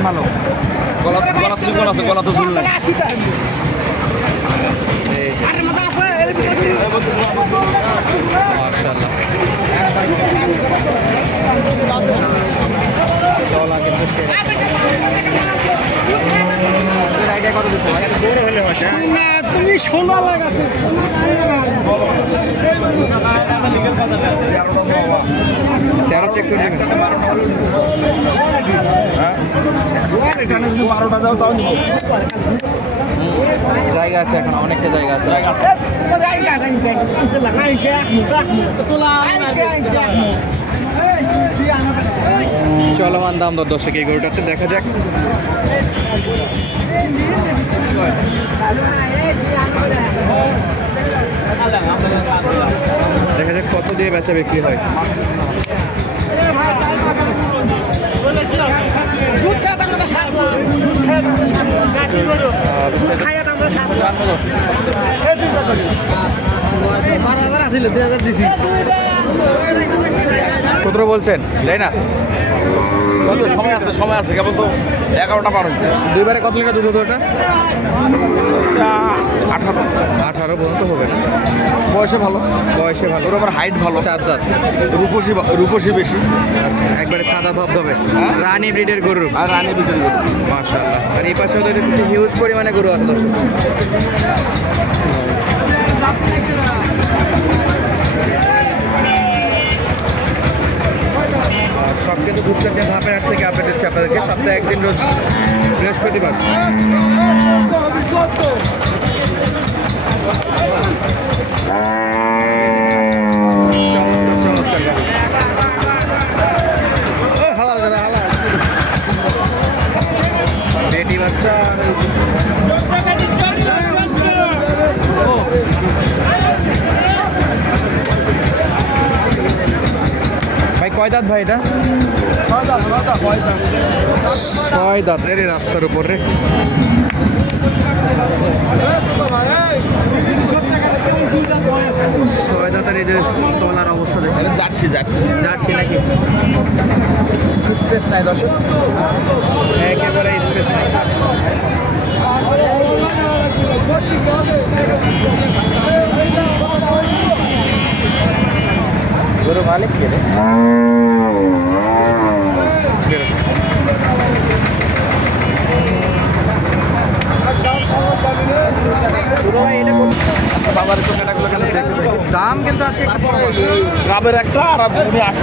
ওজন ভালো। গলা চিকন আছে, গলা তো ঝুল নাই। মাশাআল্লাহ গলা কিন্তু সেরা। আইডিয়া কত দিতে ভাই? বড় হলে হয় না, তুমি সোনা লাগাতে 13 চেক করে নেবেন। এখানে যদি 12টা দাও তাও নিব। জায়গা আছে, এখন অনেকটা জায়গা আছে। চলমান দাম দর দর্শক এই গরুটাতে দেখা যাক। দেখা যাক কত দিয়ে বেচা বিক্রি হয়। কত বলছেন তাই না? সময় আছে কেবল তো 11টা পার হচ্ছে। দুইবারে কত লিটার দুধ হতো? এটা 18 পর্যন্ত হবে। বয়সে ভালো, বয়সে ভালো, ওর আবার হাইট ভালো, 4 দাঁত, রূপসী বেশি। আচ্ছা একবারে সাদা ধবধবে রানী ব্রিডের গরু। আর রানী বিক্রি করবো। মাশাআল্লাহ। আর এই পাশেও তো কিছু হিউজ পরিমাণে গরু আছে দর্শক। সব কিন্তু দুধ চাচ্ছেন ধাপের হাট থেকে আপডেট দিচ্ছে আপনাদেরকে সপ্তাহে একদিন রোজ বৃহস্পতিবার। চমৎকার হালাল দাদা হালাল বেটি বাচ্চা। ভাই কয় দাঁত ভাই এটা? 6 দাঁত। এর রাস্তার উপরে ছয় দাঁতের এই যে তলার অবস্থা দেখেন। যাচ্ছি জার্সি নাকি? স্পেস নাই দর্শক, একেবারে স্পেস নাই। গরু মালিক কে রে? বাবার একটু কাটাগুলো কেন দাম কিন্তু আজকে গাবের একটা আর উনি 8।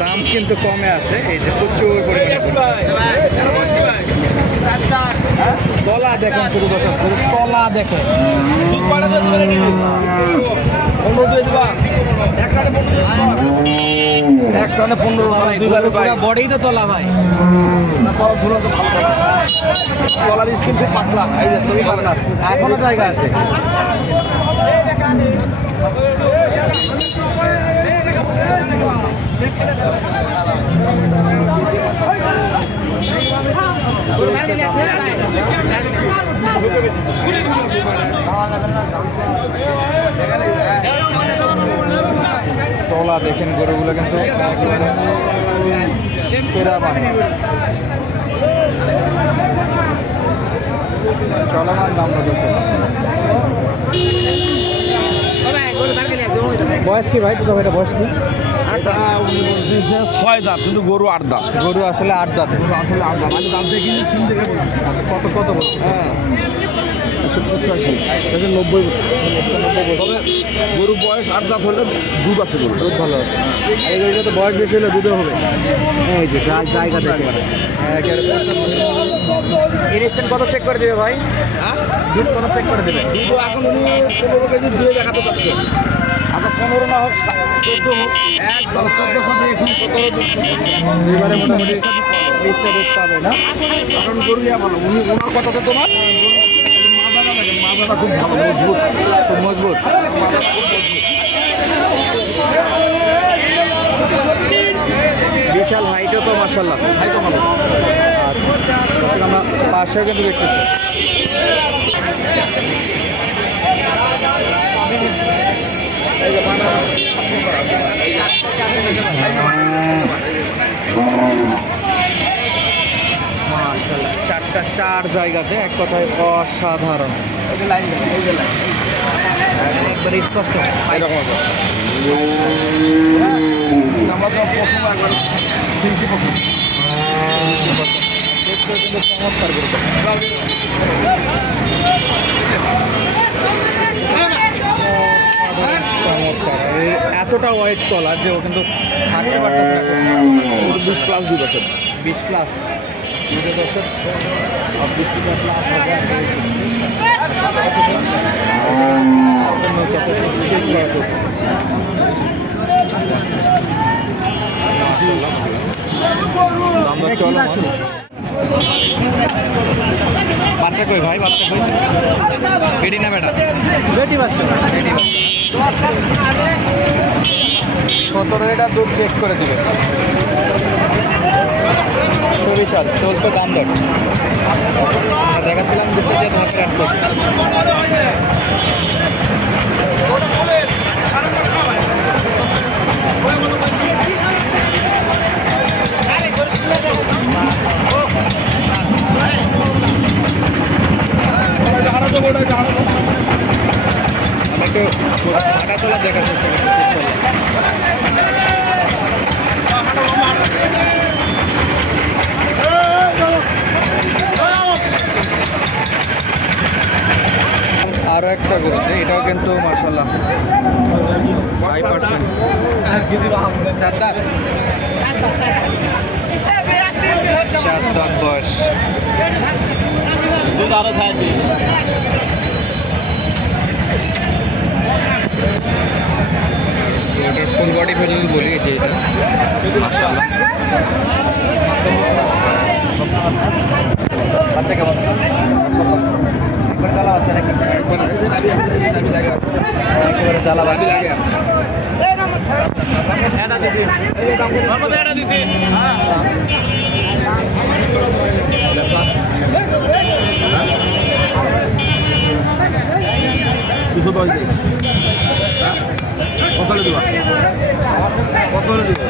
দাম কিন্তু কমে আছে। এই যে প্রচুর তলা দেখেন, শুধু দর্শক তলা দেখেন। এক টানে 15 বডি তো তলা ভাই, তলার স্কিন খুব পাতলা। এই যে তুমি পাতলা, এখনো জায়গা আছে। তলা দেখেন গরুগুলো কিন্তু চলমান দাম। বয়স কি ভাই? তো ভাইটা বয়স কি? 6 দাঁত, কিন্তু গরু 8 দাঁত। গরু আসলে 8 দাঁত। আসলে 8 দাঁত। আমি দাঁত দেখি শুন থেকে বলি। আচ্ছা কত কত বলছে? হ্যাঁ 90। তবে গরু বয়স 8 দাঁত হলে দুধ আছে, গরু দুধ ভালো আছে। আর এই গরুটা তো বয়স বেশি হলে দুধও হবে। এই যে জায়গা দেখে ইনস্ট্যান্ট কত চেক করে দিবে ভাই? হ্যাঁ দুধ কত চেক করে দেবে? দুধ এখন উনি 15 কেজি দিয়ে দেখাতে পারছে। আচ্ছা 15 না হোক 14 হোক, একদম 14 সাথে 21 দুইবারে মোটামুটি 20টা দুধ পাবে না? এখন গরুলিয়া ভালো। উনি ওনার কথাতে তোমার মাজাটা খুব ভালো, মজবুত, খুব মজবুত। মাজাটা খুব মজবুত। বিশাল হাইটও তো মাশাআল্লাহ। খাইতে ভালো। আচ্ছা আমরা পাশেও কিন্তু দেখতেছি। চার জায়গাতে, এক কথায় অসাধারণ। এই যে লাইন দেবেন, এই যে লাইন একবারে স্পষ্ট। এরকম হবে। আমরা তো প্রথম একবার সিল্কি প্রথম দেখতেও কিন্তু চমৎকার গরু। অসাধারণ চমৎকার। আর এতটা ওয়েট কলার যে ও কিন্তু হাঁটতে পারতেছে না। 20+ 2 বছর 20+ দুটো দর্শক 20 প্লাস হবে। চেক করা চলতেছে। আমরা চলো বাচ্চা কই ভাই, বাচ্চা কই? বেটি না বেটা? বেটি বাচ্চা। বেটি বাচ্চা 17 লিটার দুধ চেক করে দিবে। সরিষার চলছে দাম দর। আমরা দেখাচ্ছিলাম দুধটা যে ধাপে রাখতে। আমরা একটু হাঁটা চলা দেখার চেষ্টা করতেছি। আরও একটা গরুতে, এটাও কিন্তু মার্শাল্লাহ 5%। চার দাঁত, 7 দাঁত বয়স। দুধ আরো খাইবি। এটার ফুল বডি ফেলে যদি বলি যে এটা মার্শাল্লাহ। বাচ্চা কেমন? জ্বালা বাচ্চা নাকি? একেবারে জ্বালা বাচ্চা লাগে। কত দিবা? কত দিবা?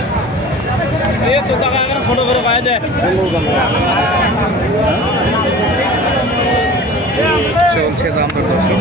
এই তো টাকা এখানে ছোট করে পাই দে। চলছে দাম দর দর্শক।